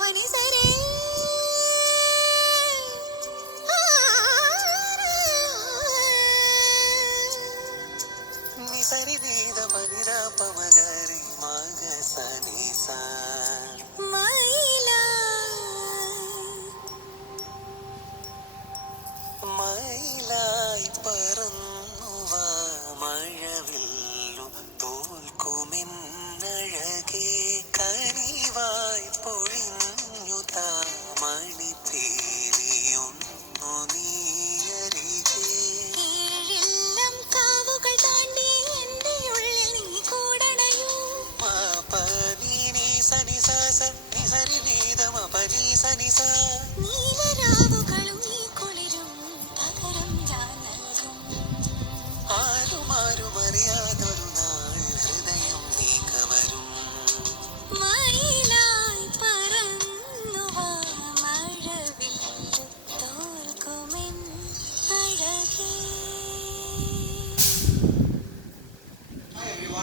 പനി സരേ നിസരി നീത പനിര പമഗരി മഗ സനി സ മയിലായി പറന്നുവ മഴവില്ലു തോൽക്കുമെന്നഴകേ കനിവായി പൊഴിഞ്ഞു താമണിപ്പേലിയൊന്നു നീയരികേ ഏഴെല്ലാം കാവുകൾ താണ്ടി എന്റെ ഉള്ളിൽ നീ കൂടണയൂ പനി നീ സനി സ നി സരി നീത മ പനി സനി സ നീലരാവ്